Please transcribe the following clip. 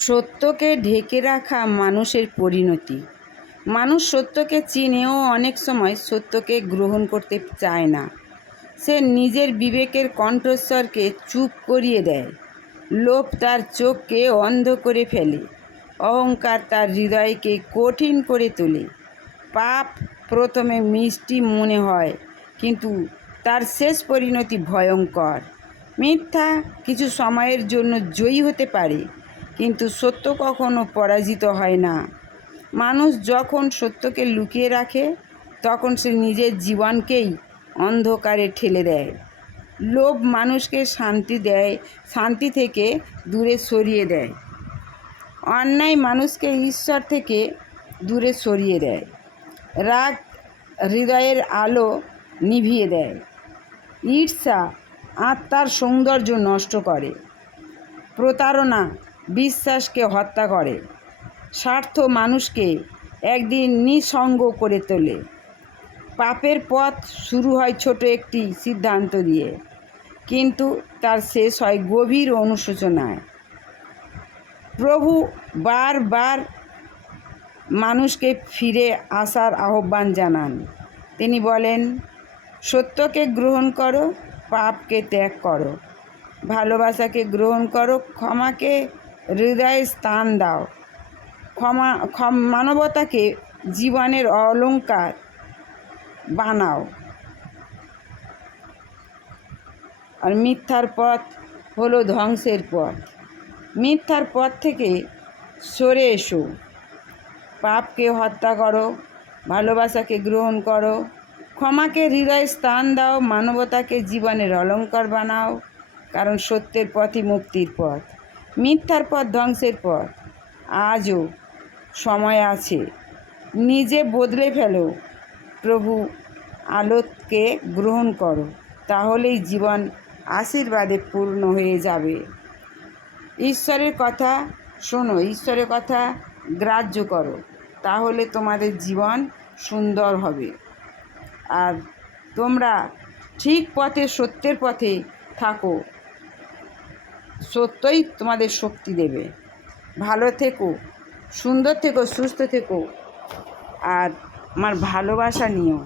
সত্যকে ঢেকে রাখা মানুষের পরিণতি। মানুষ সত্যকে চিনেও অনেক সময় সত্যকে গ্রহণ করতে চায় না। সে নিজের বিবেকের কণ্ঠস্বরকে চুপ করিয়ে দেয়। লোভ তার চোখকে অন্ধ করে ফেলে। অহংকার তার হৃদয়কে কঠিন করে তোলে। পাপ প্রথমে মিষ্টি মনে হয়, কিন্তু তার শেষ পরিণতি ভয়ঙ্কর। মিথ্যা কিছু সময়ের জন্য জয়ী হতে পারে, কিন্তু সত্য কখনো পরাজিত হয় না। মানুষ যখন সত্যকে লুকিয়ে রাখে, তখন সে নিজের জীবনকেই অন্ধকারে ঠেলে দেয়। লোভ মানুষকে শান্তি থেকে দূরে সরিয়ে দেয়। অন্যায় মানুষকে ঈশ্বর থেকে দূরে সরিয়ে দেয়। রাগ হৃদয়ের আলো নিভিয়ে দেয়। ঈর্ষা আত্মার সৌন্দর্য নষ্ট করে। প্রতারণা বিশ্বাসকে হত্যা করে। স্বার্থ মানুষকে একদিন নিঃসঙ্গ করে তোলে। পাপের পথ শুরু হয় ছোট একটি সিদ্ধান্ত দিয়ে, কিন্তু তার শেষ হয় গভীর অনুশোচনায়। প্রভু বারবার মানুষকে ফিরে আসার আহ্বান জানান। তিনি বলেন, সত্যকে গ্রহণ করো, পাপকে ত্যাগ করো, ভালোবাসাকে গ্রহণ করো, ক্ষমাকে হৃদয়ে স্থান দাও, মানবতাকে জীবনের অলংকার বানাও। আর মিথ্যার পথ হলো ধ্বংসের পথ। মিথ্যার পথ থেকে সরে এসো। পাপকে হত্যা করো, ভালোবাসাকে গ্রহণ করো, ক্ষমাকে হৃদয়ে স্থান দাও, মানবতাকে জীবনের অলংকার বানাও। কারণ সত্যের পথই মুক্তির পথ, মিথ্যার পথ ধ্বংসের পথ। আজও সময় আছে, নিজে বদলে ফেলো, প্রভু আলোকে গ্রহণ করো, তাহলেই জীবন আশীর্বাদে পূর্ণ হয়ে যাবে। ঈশ্বরের কথা শোনো, ঈশ্বরের কথা গ্রাহ্য করো, তাহলে তোমাদের জীবন সুন্দর হবে। আর তোমরা ঠিক পথে, সত্যের পথে থাকো, সত্যই তোমাদের শক্তি দেবে। ভালো থেকো, সুন্দর থেকো, সুস্থ থেকো, আর আমার ভালোবাসা নিও।